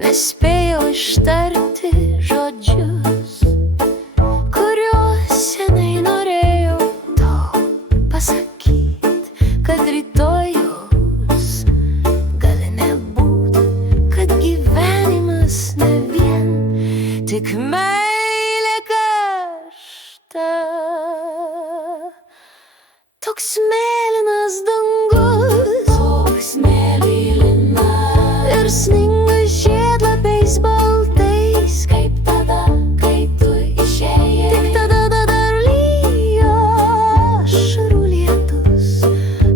Nespėjau ištarti žodžius, kuriuos senai norėjau tau pasakyt, kad rytojus gali nebūt, kad gyvenimas ne vien tik meilė karšta. Toks mėlynas dangus, toks mėlynas ir sningas žiedlapiais baltais, kaip tada, kai tu išėjai. Tik tada dar lijo ašarų lietus,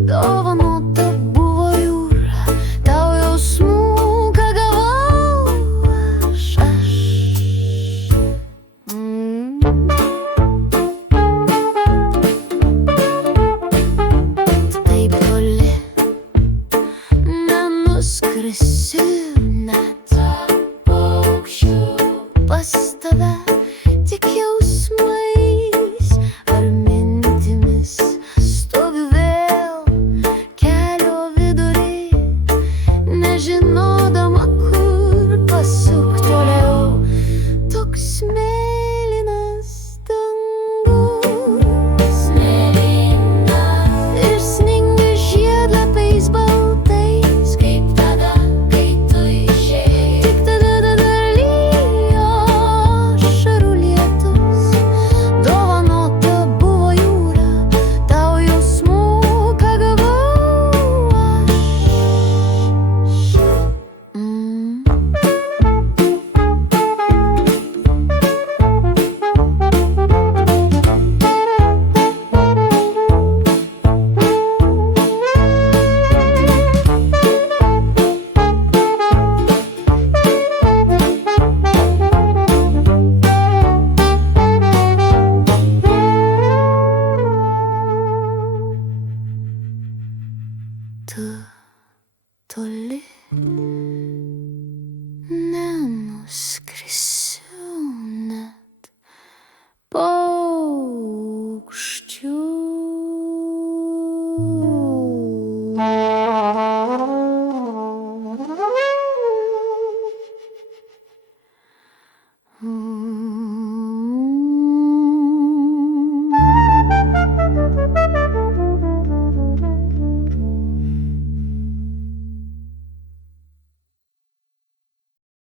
dovanota buvo jūra, tau jausmų, ką gavau aš. Taip toli nenuskrisiu net paukščiu pas tave, tik jausmais ar mintimis stoviu vėl kelio vidury, nežinodama, kur pasukt toliau. Toks mėlynas dangus, mėlynas ir sningas žiedlapiais baltais, kaip tada, kai tu išėjai. Tik tada dar lijo ašarų lietus, dovanota buvo jūra, tau jausmų, ką gavau aš. Tu toli nenuskrisiu net paukščiu.